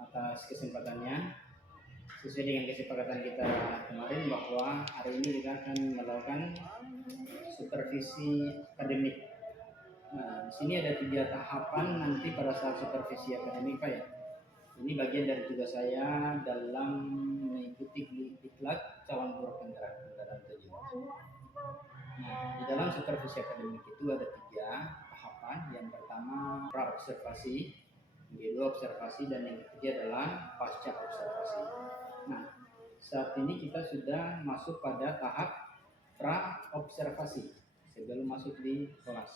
atas kesempatannya. Sesuai dengan kesepakatan kita kemarin bahwa hari ini kita akan melakukan supervisi akademik. Nah, di sini ada 3 tahapan nanti pada saat supervisi akademik, Pak ya. Ini bagian dari tugas saya dalam mengikuti diklat calon guru penggerak kendaraan tujuan. Nah, di dalam supervisi akademik itu ada 3 tahapan. Yang pertama pra-observasi, yang kedua observasi, dan yang ketiga adalah pasca observasi. Nah, saat ini kita sudah masuk pada tahap pra-observasi sebelum masuk di kelas.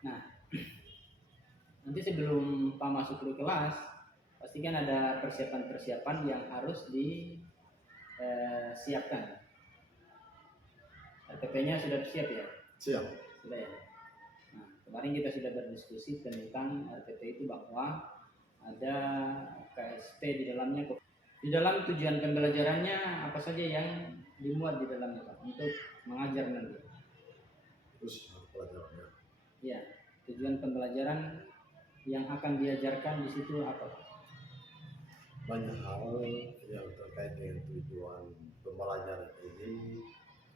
Nah, nanti sebelum Pak masuk ke kelas, pastikan ada persiapan-persiapan yang harus disiapkan. RTP-nya sudah siap ya? Siap. Sudah ya. Nah, kemarin kita sudah berdiskusi tentang RTP itu bahwa ada KSP di dalamnya. Di dalam tujuan pembelajarannya apa saja yang dimuat di dalamnya, Pak, untuk mengajar nanti? Terus pelajarannya. Ya, tujuan pembelajaran yang akan diajarkan di situ apa, Pak? Banyak hal yang terkait dengan tujuan pembelajaran ini.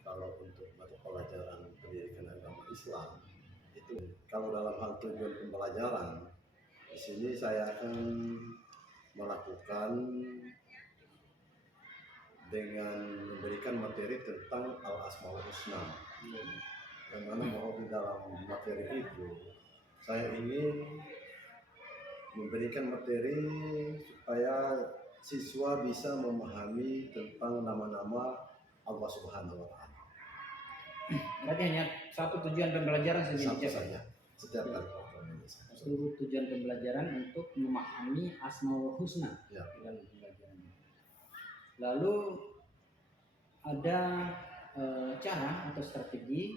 Kalau untuk mata pelajaran pendidikan agama Islam itu, kalau dalam hal tujuan pembelajaran, di sini saya akan melakukan dengan memberikan materi tentang Al-Asmaul Husna. Yang mana bahwa di dalam materi itu saya ingin memberikan materi supaya siswa bisa memahami tentang nama-nama Allah Subhanahu wa Ta'ala. Berarti hanya satu tujuan pembelajaran Satu saja. saja setiap kali pelajaran. Satu tujuan pembelajaran untuk memahami Asmaul Husna Ya. dalam pembelajaran. Lalu ada cara atau strategi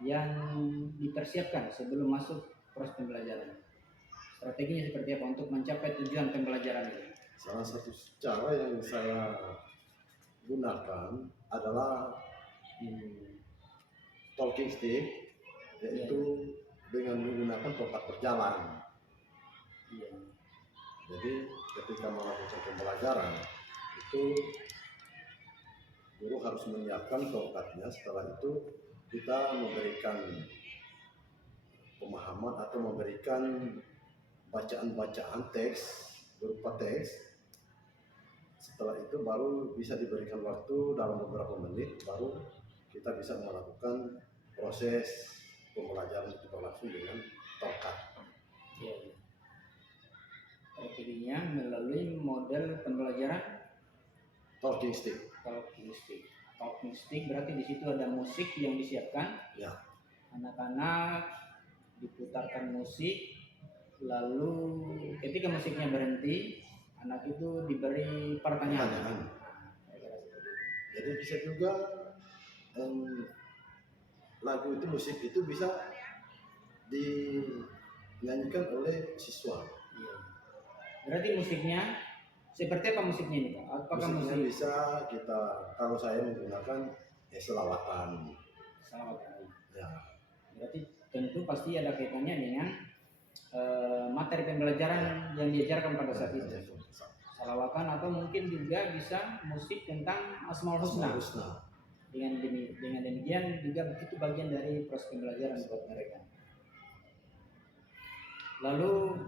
yang dipersiapkan sebelum masuk proses pembelajaran. Strateginya seperti apa untuk mencapai tujuan pembelajaran ini? Salah satu cara yang saya gunakan adalah talking stick, yaitu dengan menggunakan tongkat berjalan. Jadi ketika melakukan pembelajaran itu guru harus menyiapkan tongkatnya. Setelah itu kita memberikan pemahaman atau memberikan bacaan-bacaan teks berupa teks. Setelah itu baru bisa diberikan waktu dalam beberapa menit, baru kita bisa melakukan proses pembelajaran itu berlangsung dengan tongkat. Strateginya melalui model pembelajaran talking stick. Talking stick berarti di situ ada musik yang disiapkan. Ya. Anak-anak diputarkan musik, lalu ketika musiknya berhenti, anak itu diberi pertanyaan. Jadi bisa juga lagu itu, musik itu bisa dinyanyikan oleh siswa. Berarti musiknya seperti apa musiknya ini, Pak? Apakah musiknya musik bisa kita, kalau saya menggunakan selawatan. Ya. Berarti tentu pasti ada kaitannya dengan materi pembelajaran yang diajarkan pada saat itu. Salawatan atau mungkin juga bisa musik tentang Asmaul Husna. Dengan demikian juga begitu bagian dari proses pembelajaran buat mereka. Lalu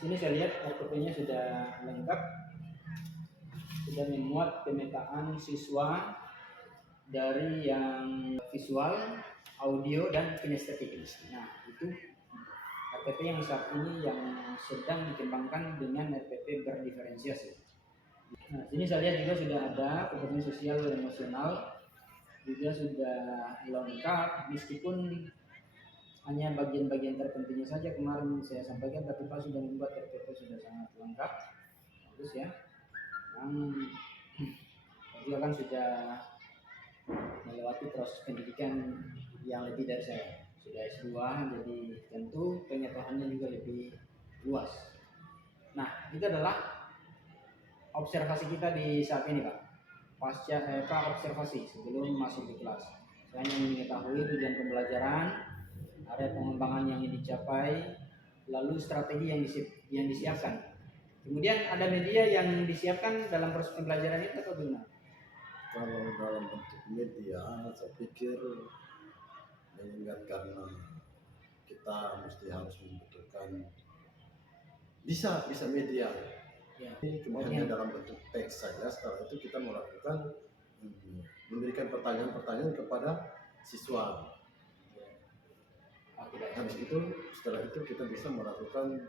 sini saya lihat RTP-nya sudah lengkap, sudah memuat pemetaan siswa dari yang visual, audio, dan kinestetik. Nah, itu RTP yang saat ini yang sedang dikembangkan dengan RTP berdiferensiasi. Nah, sini saya lihat juga sudah ada kompetensi sosial dan emosional, juga sudah lengkap, meskipun hanya bagian-bagian terpentingnya saja kemarin saya sampaikan, tapi Pak sudah membuat RTP sudah sangat lengkap, bagus ya. Juga kan sudah melewati proses pendidikan yang lebih dari saya, sudah S2, jadi tentu pengetahuannya juga lebih luas. Nah, itu adalah observasi kita di saat ini, Pak. Pasca observasi sebelum masuk di kelas. Saya hanya mengetahui tujuan pembelajaran, area pengembangan yang ingin dicapai, lalu strategi yang disiapkan. Kemudian ada media yang disiapkan dalam proses pembelajaran itu atau gimana? Kalau dalam bentuk media, saya pikir mengingat karena kita mesti harus membutuhkan bisa media. Ya. Ini cuma hanya dalam bentuk teks saja. Setelah itu kita melakukan memberikan pertanyaan-pertanyaan kepada siswa. Habis itu, setelah itu kita bisa melakukan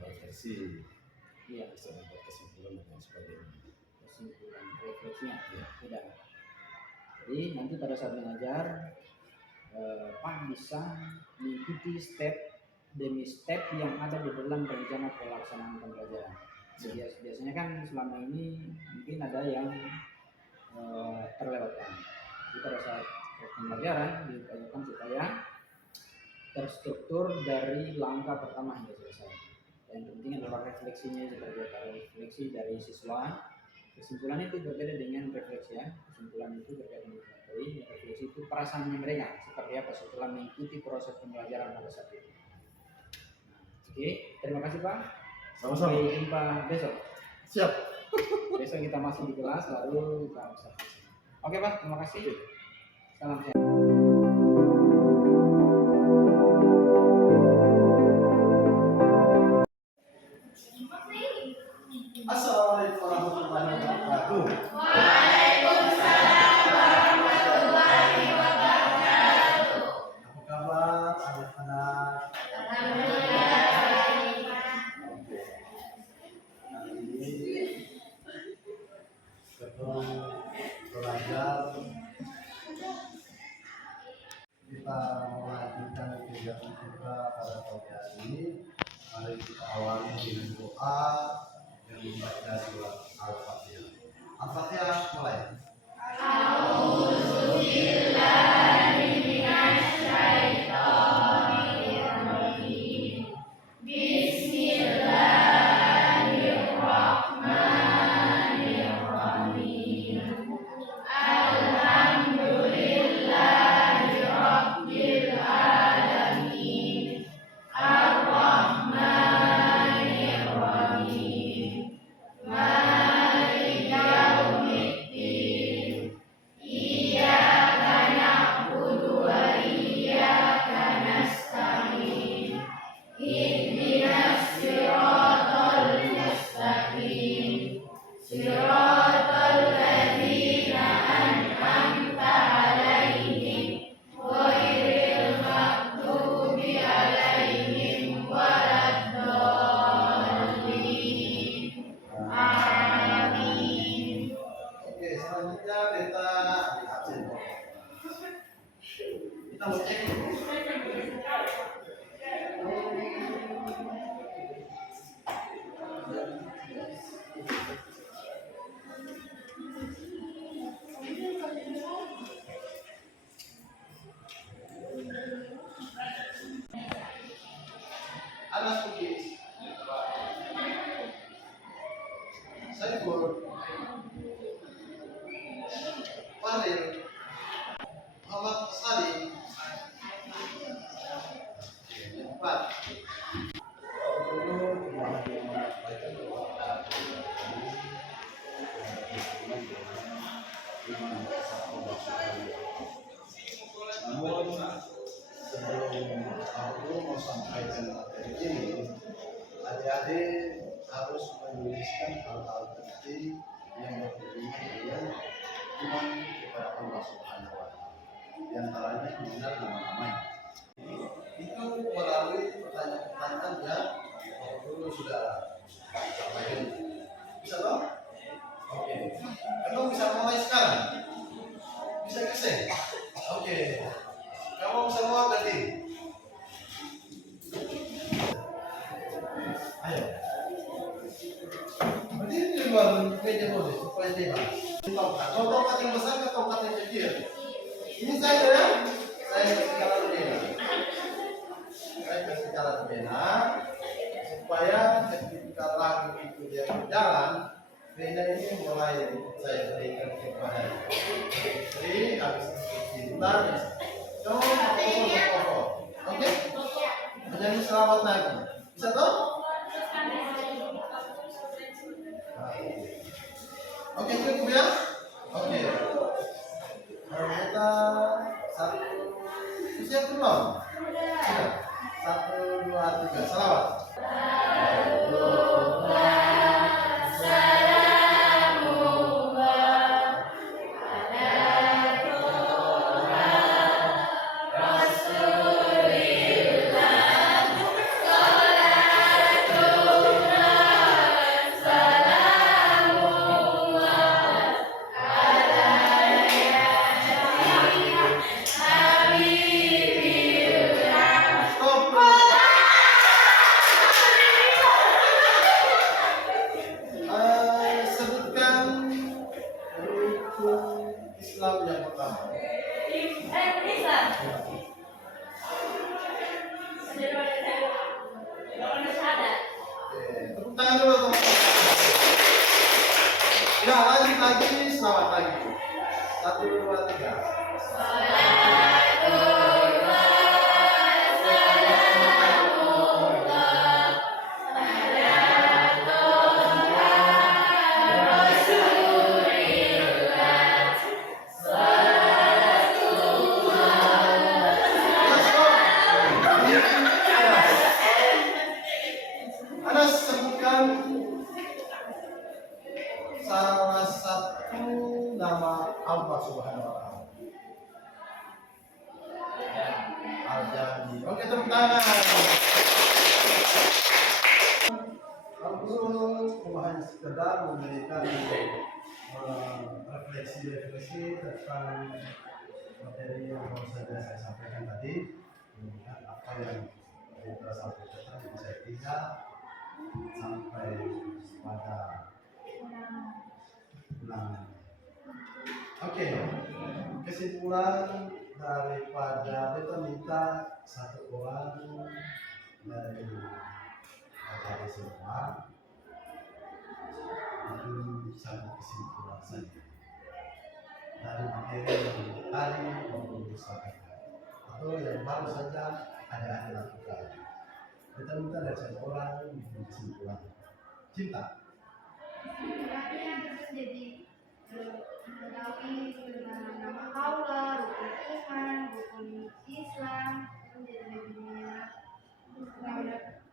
refleksi, bisa membuat kesimpulan dan sebagainya. Kesimpulan refleksinya, tidak. Jadi nanti pada saat mengajar, Pak bisa mengikuti step demi step yang ada di dalam rencana pelaksanaan pembelajaran. Biasanya kan selama ini mungkin ada yang terlewatkan. Jadi pada saat pembelajaran diupayakan supaya terstruktur dari langkah pertama hingga selesai. Yang penting adalah refleksinya, seperti apa refleksi dari siswa. Kesimpulan itu berbeda dengan refleksi ya. Kesimpulan itu berbeda dengan refleksi itu perasaannya mereka seperti apa setelah mengikuti proses pembelajaran pada saat itu. Oke, terima kasih Pak. Sama-sama. Sampai jumpa besok. Siap. Besok kita masih di kelas lalu kita observasi. Oke Pak, terima kasih. Salam sehat. Assalamualaikum warahmatullahi wabarakatuh. Waalaikumsalam warahmatullahi wabarakatuh. Apa kabar anak-anak? Alhamdulillah. Oke. Hari ini sebelum belajar kita melanjutkan kegiatan kita pada pagi hari ini. Mari kita awali dengan doa yang membaca surat Al-Fatihah. Al-Fatihah mulai. Oke, selanjutnya kita absen. Kita mau cek. Anas Bugis. Saiful. Walil. Muhammad Sari. Empat. Namun sebelum aku mau sampaikan materi ini, adik-adik harus menuliskan hal-hal penting yang berhubungan dengan iman kepada Allah Subhanahu wa Ta'ala. Di antaranya mengenal nama-namanya. Itu melalui pertanyaan-pertanyaan yang dulu sudah sampaikan. Bisa toh? Oke. Kamu bisa mulai sekarang. Bisa keseh. Oke. Kamu semua berarti. Ayo. Berdiri di luar meja boleh supaya bebas. Tongkat. Mau tongkat yang besar atau tongkat yang kecil? Ini saya ya. Saya kasih jalan pena. Saya kasih jalan pena supaya ketika lagu itu dia berjalan, pena ini mulai saya berikan kepada istri, habis itu cinta, oke? Menyanyi selamat lagi. Bisa toh? Oke, cukup ya. Oke. Kita satu. Siap belum? Sudah. Satu, dua, tiga. Salawat. Stop. Sebutkan rukun Islam yang pertama. Oke, tepuk tangan dulu teman. Ya, lanjut lagi, selamat lagi. Satu, dua, tiga. Anas, sebutkan salah satu nama Allah Subhanahu wa Ta'ala. Al-Jami. Oke, tepuk tangan. Aku hanya sekedar memberikan refleksi tentang materi yang baru saja saya sampaikan tadi. Melihat apa yang kita sampaikan bisa tidak sampai pada ulangan. Oke, kesimpulan daripada kita minta satu orang dari semua itu satu kesimpulan saja dari materi yang tadi maupun disampaikan atau yang baru saja ada lakukan. Kita minta dari satu orang bikin kesimpulan. Cinta. Sebenarnya kita jadi mengetahui tentang nama Allah, rukun iman, rukun Islam, menjadi lebih mengenal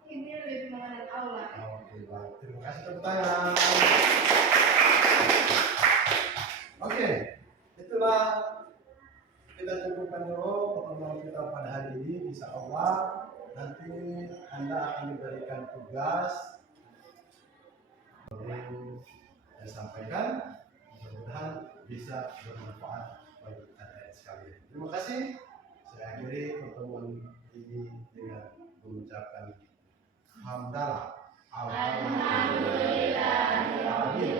ini lebih mengenal Allah. Oke, baik. Terima kasih tepuk tangan. Oke, itulah kita cukupkan dulu pertemuan kita pada hari ini. Insya Allah nanti Anda akan diberikan tugas yang saya sampaikan, mudah-mudahan bisa bermanfaat bagi adik-adik sekalian. Terima kasih. Saya akhiri pertemuan ini dengan mengucapkan hamdalah. Alhamdulillahirrahmanirrahim.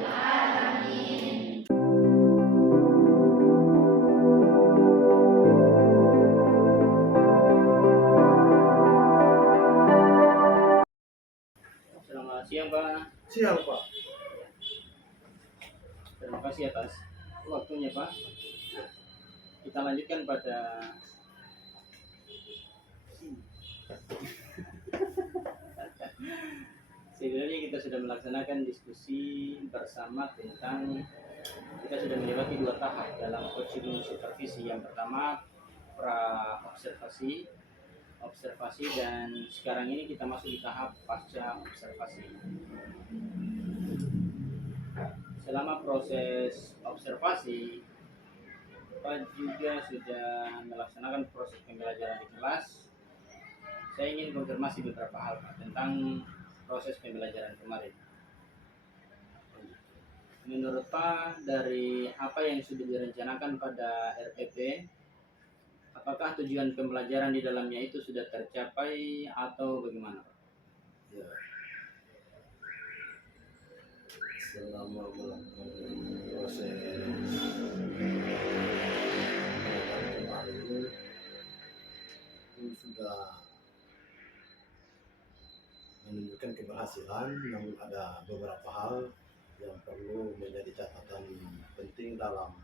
Selamat siang Pak. Siap, Pak. Terima kasih atas waktunya Pak. Kita lanjutkan pada sebelumnya kita sudah melaksanakan diskusi bersama tentang kita sudah melewati 2 tahap dalam coaching supervisi. Yang pertama pra observasi dan sekarang ini kita masuk di tahap pasca observasi. Selama proses observasi Pak juga sudah melaksanakan proses pembelajaran di kelas. Saya ingin konfirmasi beberapa hal Pak tentang proses pembelajaran kemarin. Menurut Pak, dari apa yang sudah direncanakan pada RPP, apakah tujuan pembelajaran di dalamnya itu sudah tercapai atau bagaimana Pak? Ya. Selama melakukan proses kemarin itu sudah menunjukkan keberhasilan, namun ada beberapa hal yang perlu menjadi catatan penting dalam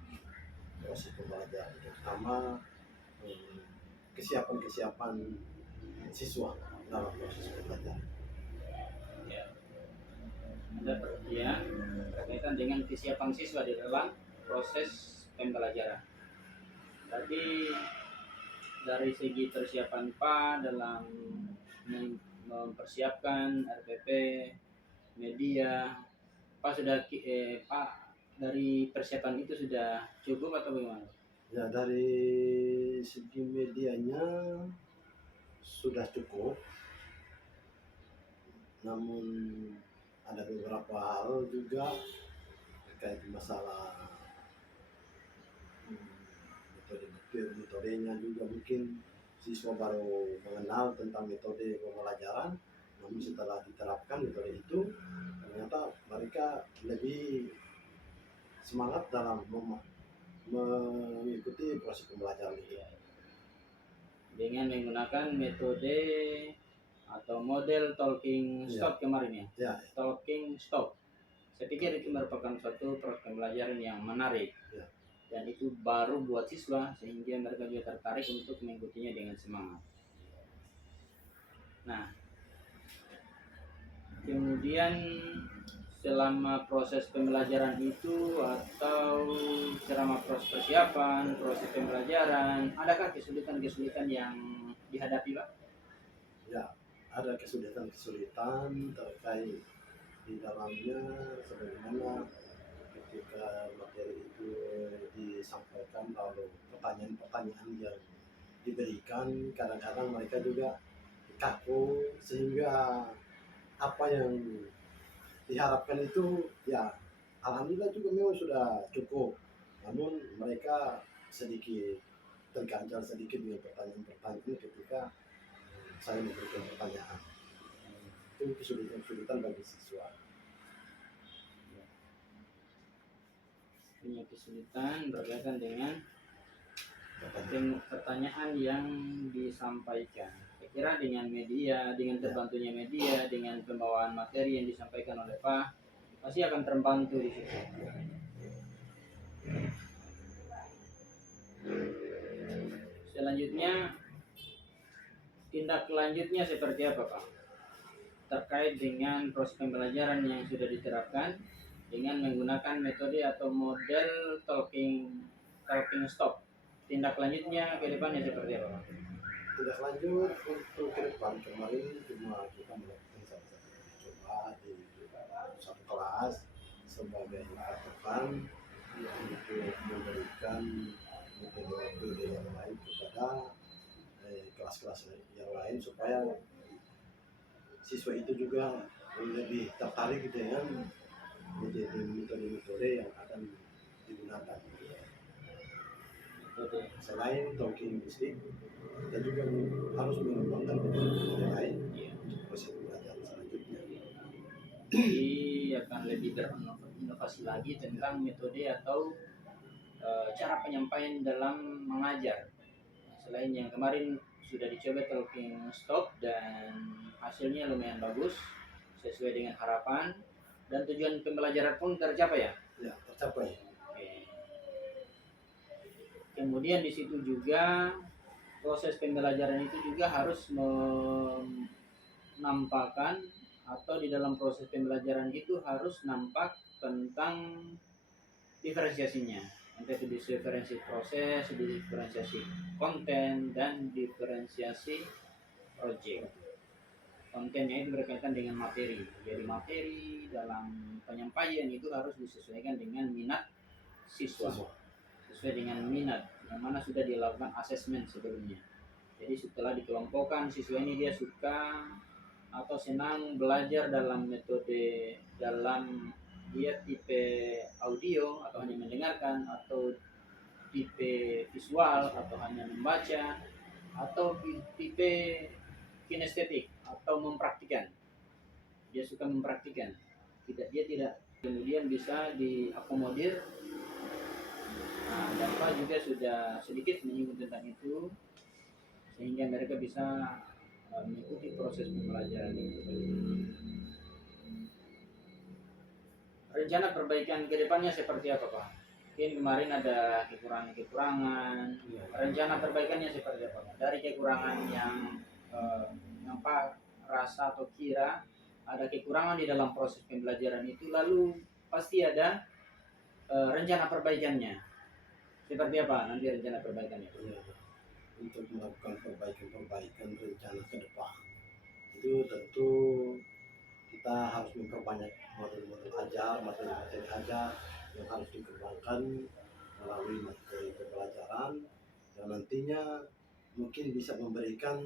proses pembelajaran, terutama kesiapan siswa dalam proses pembelajaran. ya, berkaitan dengan kesiapan siswa di dalam proses pembelajaran. Jadi dari segi persiapan Pak dalam mempersiapkan RPP, media, Pak dari persiapan itu sudah cukup atau bagaimana? Ya, dari segi medianya sudah cukup, namun ada beberapa hal juga terkait masalah metodenya juga, mungkin siswa baru mengenal tentang metode pembelajaran, namun setelah diterapkan metode itu ternyata mereka lebih semangat dalam mengikuti proses pembelajaran itu. Dengan menggunakan metode atau model talking stop kemarin ya. Ya, Talking stop. Saya pikir itu merupakan suatu proses pembelajaran yang menarik. Ya. Dan itu baru buat siswa sehingga mereka juga tertarik untuk mengikutinya dengan semangat. Nah, kemudian selama proses pembelajaran itu atau selama proses persiapan, proses pembelajaran, adakah kesulitan-kesulitan yang dihadapi, Pak? Ya, ada kesulitan-kesulitan terkait di dalamnya, sebagaimana ketika materi itu disampaikan lalu pertanyaan-pertanyaan yang diberikan, kadang-kadang mereka juga kaku, sehingga apa yang diharapkan itu ya alhamdulillah juga memang sudah cukup, namun mereka sedikit terganjal sedikit dengan pertanyaan-pertanyaan ketika saya memberikan pertanyaan. Itu kesulitan bagi siswa. Punya kesulitan berkaitan dengan pertanyaan yang disampaikan. Saya kira dengan media, dengan terbantunya media, dengan pembawaan materi yang disampaikan oleh Pak, pasti akan terbantu di situ. Selanjutnya, tindak lanjutnya seperti apa, Pak? Terkait dengan proses pembelajaran yang sudah diterapkan dengan menggunakan metode atau model talking stop. Tindak lanjutnya ke depannya seperti apa, Pak? Tindak lanjut untuk ke depan, kemarin cuma kita melakukan satu coba di satu kelas sebagai patokan untuk memberikan metode yang lain kepada kelas-kelas yang lain, supaya siswa itu juga lebih tertarik dengan metode-metode yang akan digunakan. Selain talking stick, kita juga harus mengembangkan metode yang lain untuk proses pembelajaran selanjutnya. Jadi akan lebih berinovasi lagi tentang metode atau cara penyampaian dalam mengajar. Selain yang kemarin sudah dicoba talking stop dan hasilnya lumayan bagus sesuai dengan harapan dan tujuan pembelajaran pun tercapai ya. Ya, tercapai. Oke. Kemudian di situ juga proses pembelajaran itu juga harus menampakkan atau di dalam proses pembelajaran itu harus nampak tentang diferensiasinya, entah itu diferensiasi proses, diferensiasi konten, dan diferensiasi project. Kontennya itu berkaitan dengan materi. Jadi materi dalam penyampaian itu harus disesuaikan dengan minat siswa, sesuai dengan minat yang mana sudah dilakukan asesmen sebelumnya. Jadi setelah dikelompokkan siswa ini dia suka atau senang belajar dalam metode, dalam dia tipe audio atau hanya mendengarkan, atau tipe visual atau hanya membaca, atau tipe kinestetik atau mempraktikkan. Dia suka mempraktikkan. Dia tidak kemudian bisa diakomodir. Nah, Dapat juga sudah sedikit menyinggung tentang itu sehingga mereka bisa mengikuti proses pembelajaran itu. Rencana perbaikan ke depannya seperti apa, Pak? Mungkin kemarin ada kekurangan-kekurangan. Rencana perbaikannya seperti apa, Pak? Dari kekurangan yang Pak rasa atau kira ada kekurangan di dalam proses pembelajaran itu, lalu pasti ada rencana perbaikannya. Seperti apa nanti rencana perbaikannya? Ya, untuk melakukan perbaikan rencana ke depan itu tentu kita harus memperbanyak modul-modul ajar, materi-materi ajar yang harus dikembangkan melalui materi pembelajaran yang nantinya mungkin bisa memberikan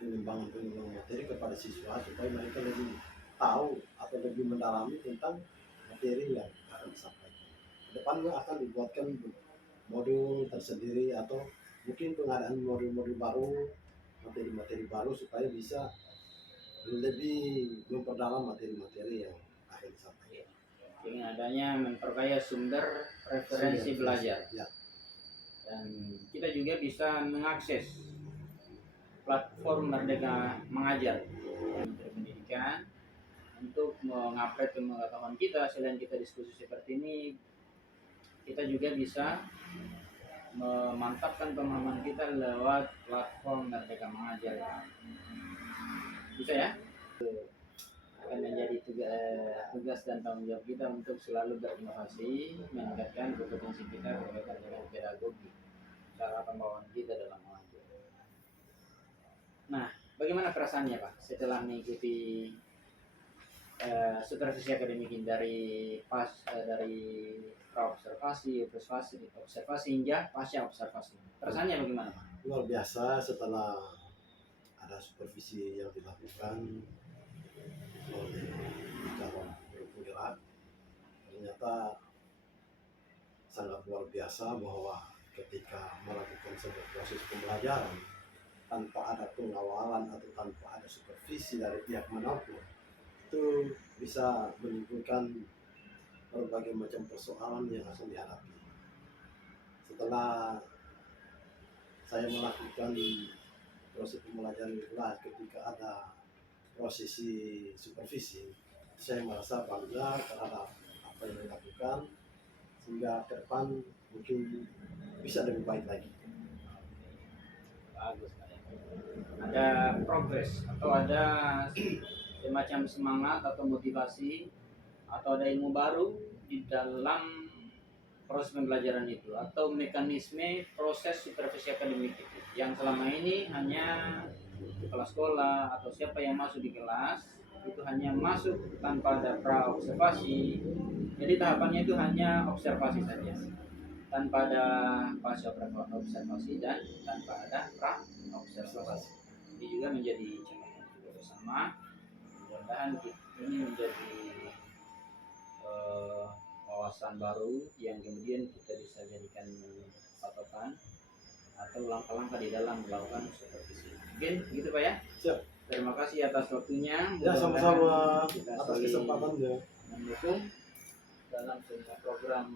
pengembangan materi kepada siswa supaya mereka lebih tahu atau lebih mendalami tentang materi yang akan disampaikan. Kedepannya akan dibuatkan modul tersendiri atau mungkin pengadaan modul-modul baru, materi-materi baru supaya bisa lebih memperdalam materi-materi yang akan disampaikan. Dengan adanya memperkaya sumber referensi belajar. Ya. Dan kita juga bisa mengakses platform Merdeka Mengajar Menteri Pendidikan untuk mengupgrade pengetahuan kita. Selain kita diskusi seperti ini, kita juga bisa memantapkan pemahaman kita lewat platform Merdeka Mengajar. Bisa ya? Akan menjadi tugas dan tanggung jawab kita untuk selalu berinovasi, meningkatkan kompetensi kita berkaitan dengan pedagogi, cara pembawaan kita dalam mengajar. Nah, bagaimana perasaannya Pak setelah mengikuti supervisi akademik dari observasi hingga pasca observasi? Perasaannya bagaimana Pak? Luar biasa setelah ada supervisi yang dilakukan oleh calon guru penggerak, ternyata sangat luar biasa bahwa ketika melakukan sebuah proses pembelajaran tanpa ada pengawalan atau tanpa ada supervisi dari pihak manapun, itu bisa menimbulkan berbagai macam persoalan yang akan dihadapi. Setelah saya melakukan proses pembelajaran di kelas, ketika ada prosesi supervisi, saya merasa bangga terhadap apa yang dilakukan, sehingga ke depan mungkin bisa lebih baik lagi. Bagus Pak. Ada progres atau ada semacam semangat atau motivasi atau ada ilmu baru di dalam proses pembelajaran itu atau mekanisme proses supervisi akademik itu yang selama ini hanya kepala sekolah atau siapa yang masuk di kelas itu hanya masuk tanpa ada pra observasi, jadi tahapannya itu hanya observasi saja tanpa ada pasca observasi dan tanpa ada pra observasi. Ini juga menjadi catatan kita bersama. Mudah-mudahan ini menjadi wawasan baru yang kemudian kita bisa jadikan patokan atau langkah-langkah di dalam melakukan supervisi. Mungkin gitu Pak ya. Siap. Terima kasih atas waktunya. Ya, sama-sama Kita atas kesempatannya. mendukung dalam semua program